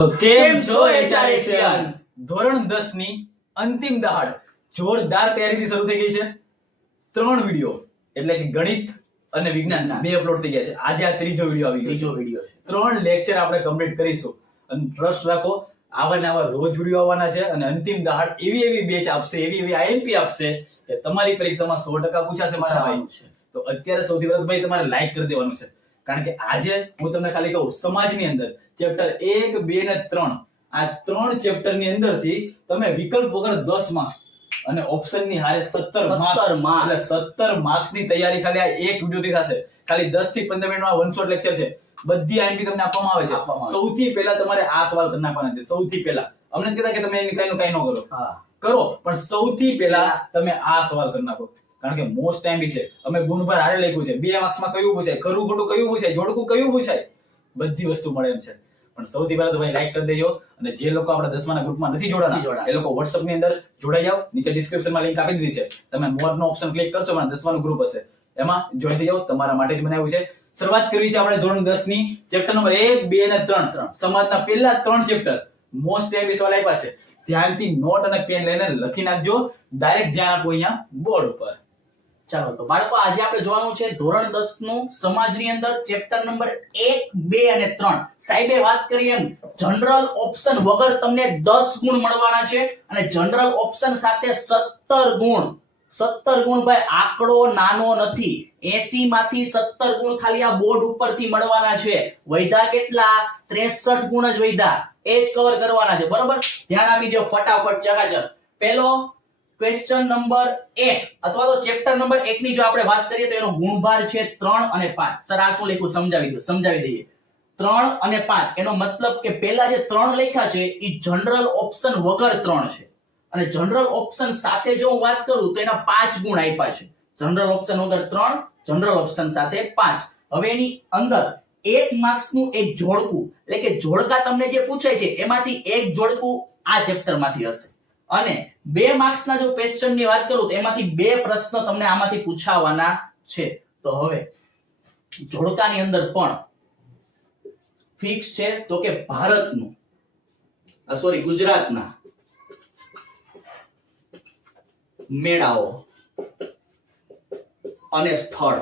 તો કેમ છો HRSian? ધોરણ 10 ની અંતિમ દહાડ જોરદાર તૈયારીથી શરૂ થઈ ગઈ છે. 3 વિડિયો એટલે કે ગણિત અને વિજ્ઞાન બે અપલોડ થઈ ગયા છે. આજે આ ત્રીજો વિડિયો આવી ગયો છે. 3 લેક્ચર આપણે કમ્પ્લીટ કરીશું અને ટ્રસ્ટ રાખો આવા ને આવા રોજ વિડિયો આવવાના છે અને અંતિમ દહાડ એવી બેચ આપશે, એવી IMP આપશે કે તમારી પરીક્ષામાં 100% પૂછાશે મારા ભાઈ. તો અત્યારે સૌથી પહેલા ભાઈ તમારે લાઈક કરી દેવાનું છે, કારણ કે આજે હું તમને ખાલી કહું સમાજની અંદર ચેપ્ટર 1, 2 અને 3 આ 3 ચેપ્ટર ની અંદરથી તમે વિકલ્પ વગર 10 માર્ક્સ અને ઓપ્શન ની હારે 17 માર્ક્સ એટલે 17 માર્ક્સ ની તૈયારી ખાલી આ એક વિડિયો થી થશે. ખાલી 10 થી 15 મિનિટમાં વન શોટ લેક્ચર છે. બધી IMP તમને આપવામાં આવે છે. સૌથી પહેલા તમારે આ સવાલ કરી નાખવાના છે. સૌથી પહેલા અમને કહેતા કે તમે એની કઈ ન કરો પણ સૌથી પહેલા તમે આ સવાલ કરી નાખો, કારણ કે મોસ્ટ ટાઈમ છે. અમે ગુણભાર હારે લખ્યું છે. 2 માર્ક્સમાં કયું પૂછાય, ખરું ખોટું કયું પૂછાય, જોડકું કયું પૂછાય, બધી વસ્તુ મળે એમ છે. પણ સૌથી પહેલા તો ભાઈ લાઈક કરી દેજો અને જે લોકો આપણા 10મા ના ગ્રુપમાં નથી જોડાના એ લોકો WhatsApp ની અંદર જોડાઈ જાવ. નીચે ડિસ્ક્રિપ્શનમાં લિંક આપી દીધી છે. તમે મોર નો ઓપ્શન ક્લિક કરશો એટલે 10મા નું ગ્રુપ હશે, એમાં જોઈન થઈ જાવ. તમારા માટે જ બનાવ્યું છે. શરૂઆત કરવી છે આપણે ધોરણ 10 ની ચેપ્ટર નંબર 1, 2 અને 3 સમાજના પહેલા 3 ચેપ્ટર મોસ્ટ ટાઈમ સવાલ આપ્યા છે. ધ્યાનથી નોટ અને પેન લઈને લખી નાખજો. ડાયરેક્ટ ધ્યાન આપો અહીંયા બોર્ડ ઉપર. ચાલો તો બાળકો આજે આપણે જોવાનું છે ધોરણ 10 નું સમાજની અંદર ચેપ્ટર નંબર 1, 2 અને 3. સાહેબે વાત કરી એમ જનરલ ઓપ્શન વગર તમને 10 ગુણ મળવાના છે અને જનરલ ઓપ્શન સાથે 17 ગુણ. 17 ગુણ ભાઈ આંકડો નાનો નથી. 80 માંથી 17 ગુણ ખાલી આ બોર્ડ ઉપરથી મળવાના છે. વૈધા કેટલા? 63 ગુણ જ વૈધા. એ જ કવર કરવાના છે. બરોબર, ધ્યાન આપી દો ફટાફટ ચકાચક. પહેલો ક્વેશ્ચન નંબર 1 અથવા તો ચેપ્ટર નંબર 1 ની જો આપણે વાત કરીએ તો એનો ગુણભાર છે 3 અને 5. સર આ શું લખ્યું સમજાવી દઈએ. 3 અને 5 એનો મતલબ કે પહેલા જે 3 લખ્યા છે એ જનરલ ઓપ્શન વગર 3 છે અને જનરલ ઓપ્શન સાથે જો હું વાત કરું તો એના 5 ગુણ આપ્યા છે. જનરલ ઓપ્શન વગર 3, જનરલ ઓપ્શન સાથે 5. હવે એની અંદર 1 માર્ક્સ નું એક જોડકું એટલે કે જોડકા તમને જે પૂછાય છે એમાંથી એક જોડકું આ ચેપ્ટર માંથી હશે અને 2 માર્ક્સ ના જો ક્વેશ્ચન ની વાત કરું તો એમાંથી 2 પ્રશ્ન તમને આમાંથી પૂછાવાના છે. તો હવે જોડકાની અંદર પણ ફિક્સ છે તો કે ભારતનું ગુજરાતના મેળાઓ અને સ્થળ.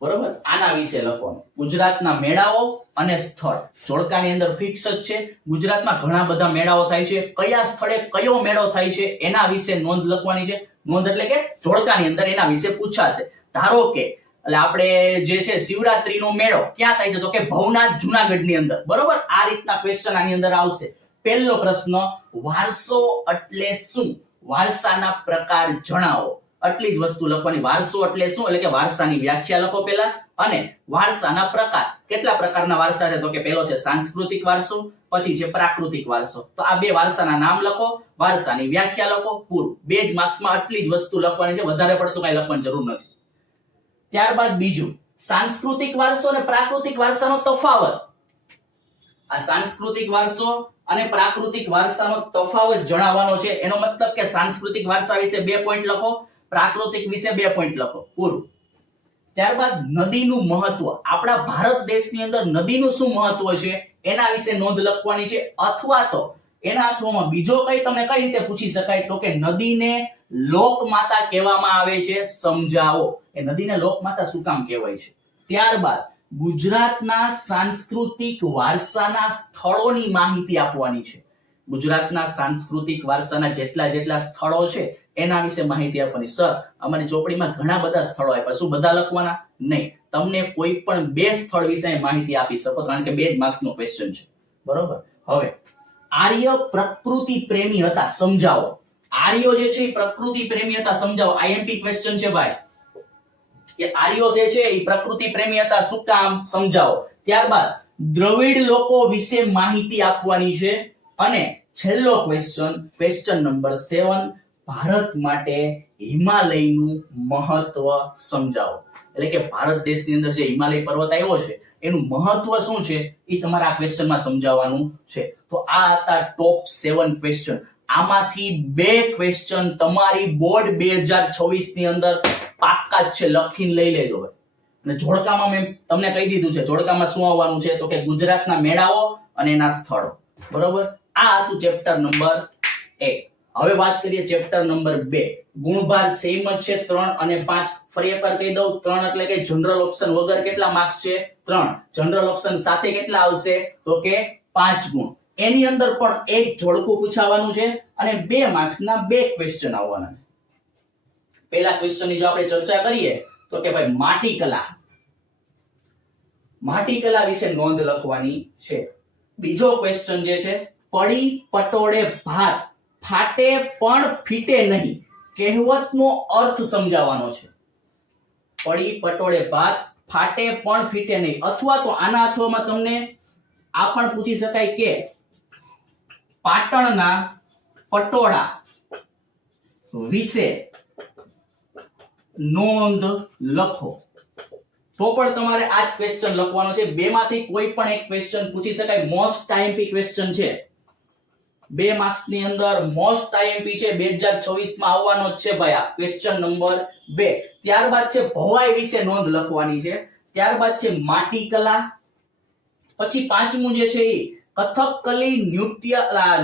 બરોબર, આના વિશે લખવાનું. ગુજરાતના મેળાઓ અને સ્થળ જોડકાની અંદર ફિક્સ જ છે. ગુજરાતમાં ઘણા બધા મેળાઓ થાય છે. કયા સ્થળે કયો મેળો થાય છે એના વિશે નોંધ લખવાની છે. નોંધ એટલે કે જોડકાની અંદર એના વિશે પૂછાશે. ધારો કે એટલે આપણે જે છે શિવરાત્રીનો મેળો ક્યાં થાય છે તો કે ભવનાથ જૂનાગઢની અંદર. બરોબર, આ રીતના ક્વેશ્ચન આની અંદર આવશે. પહેલો પ્રશ્ન, વારસો એટલે શું? વારસાના પ્રકાર જણાવો. આટલી જ વસ્તુ લખવાની. વારસો એટલે શું એટલે કે વારસાની વ્યાખ્યા લખો પહેલા અને વારસાના પ્રકાર. કેટલા પ્રકારના વારસા છે તો કે પહેલો છે સાંસ્કૃતિક વારસો, પછી છે પ્રાકૃતિક વારસો. તો આ બે વારસાના નામ લખો, વારસાની વ્યાખ્યા લખો, પૂરું. 2 જ માર્ક્સમાં આટલી જ વસ્તુ લખવાની છે, વધારે પડતું કઈ લખવાની જરૂર નથી. ત્યારબાદ બીજું, સાંસ્કૃતિક વારસો અને પ્રાકૃતિક વારસાનો તફાવત. આ સાંસ્કૃતિક વારસો અને પ્રાકૃતિક વારસાનો તફાવત જણાવવાનો છે. એનો મતલબ કે સાંસ્કૃતિક વારસા વિશે 2 પોઈન્ટ લખો, પ્રાકૃતિક વિશે 2 પોઈન્ટ લખો, પૂરું. ત્યારબાદ નદીનું મહત્વ. આપણા ભારત દેશની અંદર નદીનું શું મહત્વ છે એના વિશે નોંધ લખવાની છે. અથવા તો એના અથવામાં બીજો કઈ તમને કઈ રીતે પૂછી શકાય તો કે નદીને લોકમાતા કહેવામાં આવે છે, સમજાવો. એ નદીને લોકમાતા શું કામ કહેવાય છે. ત્યારબાદ ગુજરાતના સાંસ્કૃતિક વારસાના સ્થળોની માહિતી આપવાની છે. ગુજરાતના સાંસ્કૃતિક વારસાના જેટલા સ્થળો છે એના વિશે માહિતી આપવાની. સર અમારી ચોપડીમાં ઘણા બધા સ્થળો આપ્યા, શું બધા લખવાના? નહીં, તમને કોઈ પણ 2 સ્થળ વિશે માહિતી આપી શકો, કારણ કે 2 જ માર્ક્સ નો ક્વેશ્ચન છે. બરોબર, હવે આર્ય પ્રકૃતિ પ્રેમી હતા, સમજાવો. આર્યો જે છે એ પ્રકૃતિ પ્રેમી હતા, સમજાવો. IMP ક્વેશ્ચન છે ભાઈ કે આર્યો જે છે એ પ્રકૃતિ પ્રેમી હતા, શું કામ? સમજાવો. ત્યારબાદ દ્રવિડ લોકો વિશે માહિતી આપવાની છે અને છેલ્લો ક્વેશ્ચન નંબર 7, ભારત માટે હિમાલયનું મહત્વ સમજાવો. એટલે કે ભારત દેશની અંદર જે હિમાલય પર્વત આવ્યો છે એનું મહત્વ શું છે એ તમારે આ ક્વેશ્ચનમાં સમજાવવાનું છે. તો આ હતા ટોપ 7 ક્વેશ્ચન. આમાંથી 2 ક્વેશ્ચન તમારી બોર્ડ 2026 ની અંદર પાક્કા જ છે, લખીને લઈ લેજો. અને જોડકામાં મેં તમને કહી દીધું છે જોડકામાં શું આવવાનું છે તો કે ગુજરાતના મેળાઓ અને એના સ્થળો. બરોબર, આ હતું ચેપ્ટર નંબર 1. હવે વાત કરીએ ચેપ્ટર નંબર 2. ગુણભાર સેમ જ છે 3 અને 5. ફરી એકવાર કહી દઉં 3 એટલે કે જનરલ ઓપ્શન વગર કેટલા માર્ક્સ છે 3. જનરલ ઓપ્શન સાથે કેટલા આવશે તો કે 5 ગુણ. એની અંદર પણ એક જોડકું પૂછાવાનું છે અને 2 માર્ક્સના 2 ક્વેશ્ચન આવવાના છે. પહેલા ક્વેશ્ચનની જો આપણે ચર્ચા કરીએ તો કે ભાઈ માટીકલા વિશે નોંધ લખવાની છે. બીજો ક્વેશ્ચન જે છે પડી પટોળે ભાત ફાટે પણ ફીટે નહીં કહેવતનો અર્થ સમજાવવાનો છે. પડી પટોળે ભાત ફાટે પણ ફીટે નહીં, અથવા તો આના અથવામાં તમને આ પણ પૂછી શકાય કે પાટણના પટોળા વિશે નોંધ લખો. તો પણ તમારે આ જ ક્વેશ્ચન લખવાનો છે. બેમાંથી કોઈ પણ એક ક્વેશ્ચન પૂછી શકાય. મોસ્ટ આઈએમપી ક્વેશ્ચન છે. 2 માર્ક્સ ની અંદર મોસ્ટ આઈએમપી છે 2026 માં આવવાનો જ છે ભાઈ આ ક્વેશ્ચન નંબર 2. ત્યારબાદ છે ભવાઈ વિશે નોંધ લખવાની છે. ત્યારબાદ છે માટીકલા. પછી પાંચમું જે છે એ કથકલી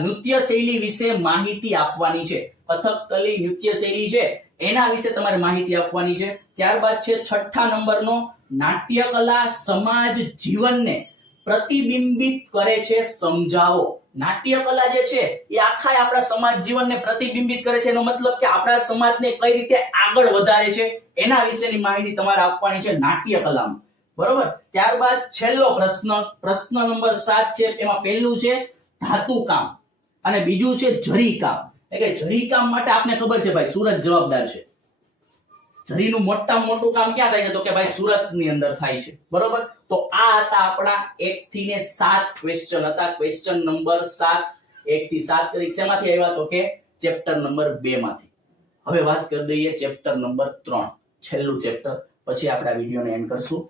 નૃત્ય શૈલી વિશે માહિતી આપવાની છે. કથકલી નૃત્ય શૈલી છે એના વિશે તમારે માહિતી આપવાની છે. ત્યારબાદ છે 6થા નંબરનો નાટ્યકલા સમાજ જીવનને પ્રતિબિંબિત કરે છે સમજાવો. નાટ્યકલા જે છે એ આખા આપણા સમાજ જીવનને પ્રતિબિંબિત કરે છે. એનો મતલબ કે આપણા સમાજને કઈ રીતે આગળ વધારે છે એના વિશેની માહિતી તમારે આપવાની છે નાટ્યકલામાં. બરોબર. ત્યારબાદ છેલ્લો પ્રશ્ન નંબર 7 છે. એમાં પહેલું છે ધાતુ કામ અને બીજું છે જરી કામ. એટલે કે જરી કામ માટે આપને ખબર છે ભાઈ સુરત જવાબદાર છે. જરીનું મોટામાં મોટું કામ ક્યાં થાય છે તો કે ભાઈ સુરતની અંદર થાય છે. બરોબર. તો આ હતા આપણા 1 થી 7 ક્વેશ્ચન હતા. ક્વેશ્ચન નંબર 7 1 થી 7 કરી શેમાંથી આવ્યા તો કે ચેપ્ટર નંબર 2 માંથી. હવે વાત કરી દઈએ ચેપ્ટર નંબર 3, છેલ્લું ચેપ્ટર. પછી આપણે આ વિડિયોને એન્ડ કરશું.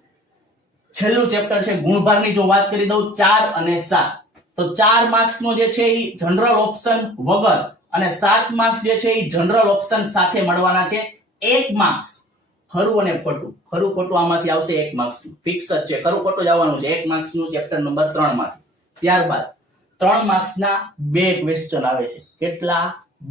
છેલ્લું ચેપ્ટર છે ગુણભારની. જો વાત કરી દઉં 4 અને 7, તો 4 માર્ક્સ નો જે છે એ જનરલ ઓપ્શન વગર અને 7 માર્ક્સ જે છે એ જનરલ ઓપ્શન સાથે મળવાના છે. 1 માર્ક્સ ખરું અને ખોટું. ખરું ખોટું આમાંથી આવશે 1 માર્ક્સ નું ફિક્સ જ છે. ખરું ખોટું જ આવવાનું છે 1 માર્ક્સ નું ચેપ્ટર નંબર 3 માંથી. ત્યારબાદ 3 માર્ક્સ ના 2 ક્વેશ્ચન આવે છે. કેટલા?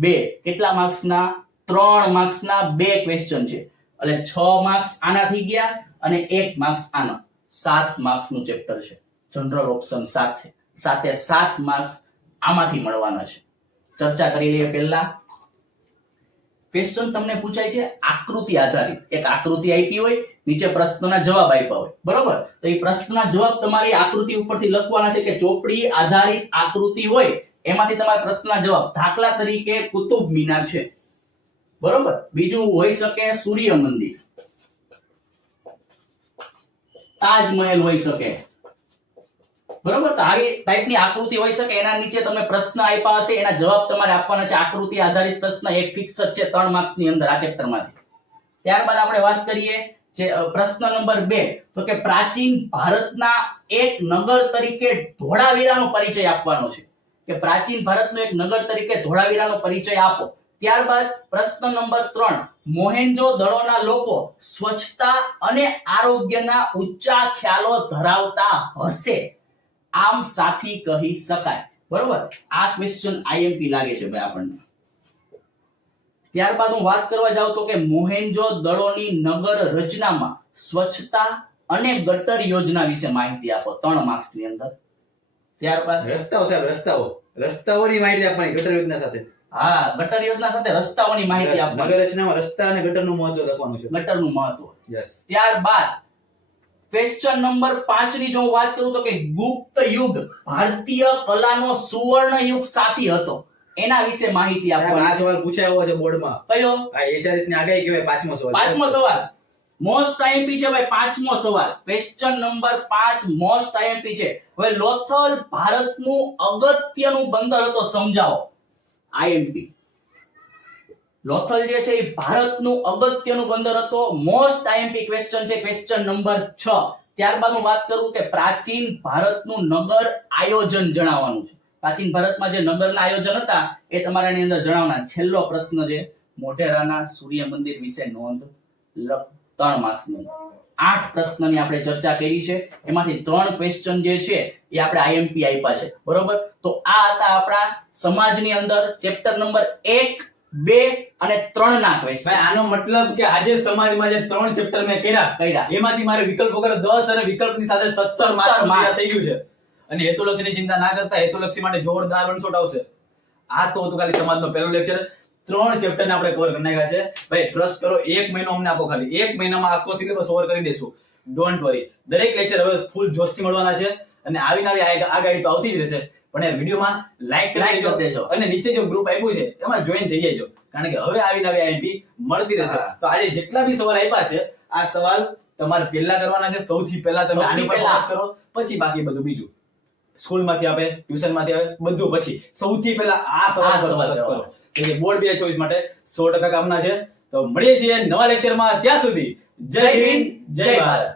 2. કેટલા માર્ક્સ ના? 3 માર્ક્સ ના 2 ક્વેશ્ચન છે. એટલે 6 માર્ક્સ આના થઈ ગયા અને 1 માર્ક્સ આનો. 7 માર્ક્સ નું ચેપ્ટર છે જનરલ ઓપ્શન સાથે 7 માર્ક્સ આમાંથી મળવાના છે. ચર્ચા કરી લઈએ. પહેલા ક્વેશ્ચન તમને પૂછાય છે આકૃતિ આધારિત. એક આકૃતિ આપી હોય, નીચે પ્રશ્નના જવાબ આપ્યા હોય. બરોબર. તો એ પ્રશ્નના જવાબ તમારે આકૃતિ ઉપરથી લખવાના છે કે ચોપડી આધારિત આકૃતિ હોય એમાંથી તમારે પ્રશ્નના જવાબ. દાખલા તરીકે કુતુબ મિનાર છે. બરોબર. બીજું હોઈ શકે સૂર્ય મંદિર, તાજમહેલ હોઈ શકે. બરોબર. તો આવી ટાઈપની આકૃતિ હોઈ શકે. એના નીચે તમે પ્રશ્ન આપ્યા હશે, એના જવાબ તમારે આપવાના છે. આકૃતિ આધારિત પ્રશ્ન એક ફિક્સ જ છે 3 માર્ક્સ ની અંદર આ ચેપ્ટરમાંથી. ત્યારબાદ આપણે વાત કરીએ જે પ્રશ્ન નંબર 2, તો કે પ્રાચીન ભારતના એક નગર તરીકે ધોળાવીરાનો પરિચય આપવાનો છે. કે પ્રાચીન ભારતનો એક નગર તરીકે ધોળાવીરાનો પરિચય આપો. ત્યારબાદ પ્રશ્ન નંબર 3, મોહેન્જો-દડોના લોકો સ્વચ્છતા અને આરોગ્યના ઊંચા ખ્યાલો ધરાવતા હશે, આમ સાથી કહી શકાય. બરોબર. આ ક્વેશ્ચન આઈએમપી લાગે છે ભાઈ આપણને. ત્યારબાદ હું વાત કરવા જાઉં તો કે મોહેન્જો-દડોની નગર રચનામાં સ્વચ્છતા અને ગટર યોજના વિશે માહિતી આપો 3 માર્ક્સ ની અંદર. ત્યારબાદ રસ્તાઓ સાહેબ, રસ્તાઓની માહિતી આપવાની ગટર યોજના સાથે. હા, ગટર યોજના સાથે રસ્તાઓની માહિતી આપવાની. નગર રચનામાં રસ્તા અને ગટરનું મહત્વ લખવાનું છે. ગટરનું મહત્વ. યસ. ત્યારબાદ ક્વેશ્ચન નંબર 5 ની જો હું વાત કરું તો કે ગુપ્ત યુગ ભારતીય કલાનો સુવર્ણ યુગ સાથી હતો, એના વિશે માહિતી આપવાની. આ સવાલ પૂછાયો છે બોર્ડમાં. કયો? આ HRS ની આગાહી કહેવાય. 5મો સવાલ. 5મો સવાલ મોસ્ટ આઈએમપી છે ભાઈ. 5મો સવાલ ક્વેશ્ચન નંબર 5 મોસ્ટ આઈએમપી છે. હવે લોથલ ભારતનું અગત્યનું બંદર હતો, સમજાવો. આઈએમપી લોથલ જે છે એ ભારતનું અગત્યનું બંદર હતો. મોસ્ટ આઈએમપી ક્વેશ્ચન છે ક્વેશ્ચન નંબર 6. ત્યારબાદ હું વાત કરું કે પ્રાચીન ભારતનું નગર આયોજન જણાવવાનું છે. પ્રાચીન ભારતમાં જે નગરના આયોજન હતા એ તમારે આની અંદર જણાવવાના. છેલ્લો પ્રશ્ન છે મોઢેરાના સૂર્ય મંદિર વિશે નોંધ લખ 3 માર્ક્સ ની. 8 પ્રશ્નની આપણે ચર્ચા કરી છે. એમાંથી 3 ક્વેશ્ચન જે છે એ આપણે IMP આપ્યા છે. બરોબર? તો આ હતા આપણા સમાજની અંદર ચેપ્ટર નંબર 1, 2 અને 3 ના ક્વેશ્ચન. ભાઈ આનો મતલબ કે આજે સમાજમાં જે 3 ચેપ્ટર મેં કર્યા એમાંથી મારે વિકલ્પ વગર 10 અને વિકલ્પની સાથે 17 માર્ક્સ થઈ ગયું છે. અને હેતુલક્ષીની ચિંતા ના કરતા, હેતુલક્ષી માટે જોરદાર વનશોટ આવશે. આ તો હતું ખાલી સમાજનો પહેલો લેક્ચર. 3 ચેપ્ટર ને આપણે કવર કરી નાખ્યા છે. ભાઈ ટ્રસ્ટ કરો, 1 મહિનો અમને આપો, ખાલી 1 મહિનામાં આખો સિલેબસ કવર કરી દેશું. Don't worry. દરેક લેક્ચર હવે ફૂલ જોશથી મળવાના છે અને આવી નવી આગાહી તો આવતી જ રહેશે. પણ એ વિડીયોમાં લાઈક કરી દેજો અને નીચે જે ગ્રુપ આપ્યું છે એમાં જોઈન થઈ જજો, કારણ કે હવે આવી નવી IMP મળતી રહેશે. તો આજે જેટલા બી સવાલ આપ્યા છે, આ સવાલ તમારે પહેલા કરવાના છે. સૌથી પહેલા તમે આની પર ફોકસ કરો, પછી બાકી બધું બીજું સ્કૂલમાંથી આવે, ટ્યુશનમાંથી આવે, બધું પછી. સૌથી પહેલા આ સવાલ પર ફોકસ કરો કે બોર્ડ 2024 માટે 100% કામના છે. તો મળીએ છીએ નવા લેક્ચરમાં. ત્યાં સુધી જય હિન્દ, જય ભારત.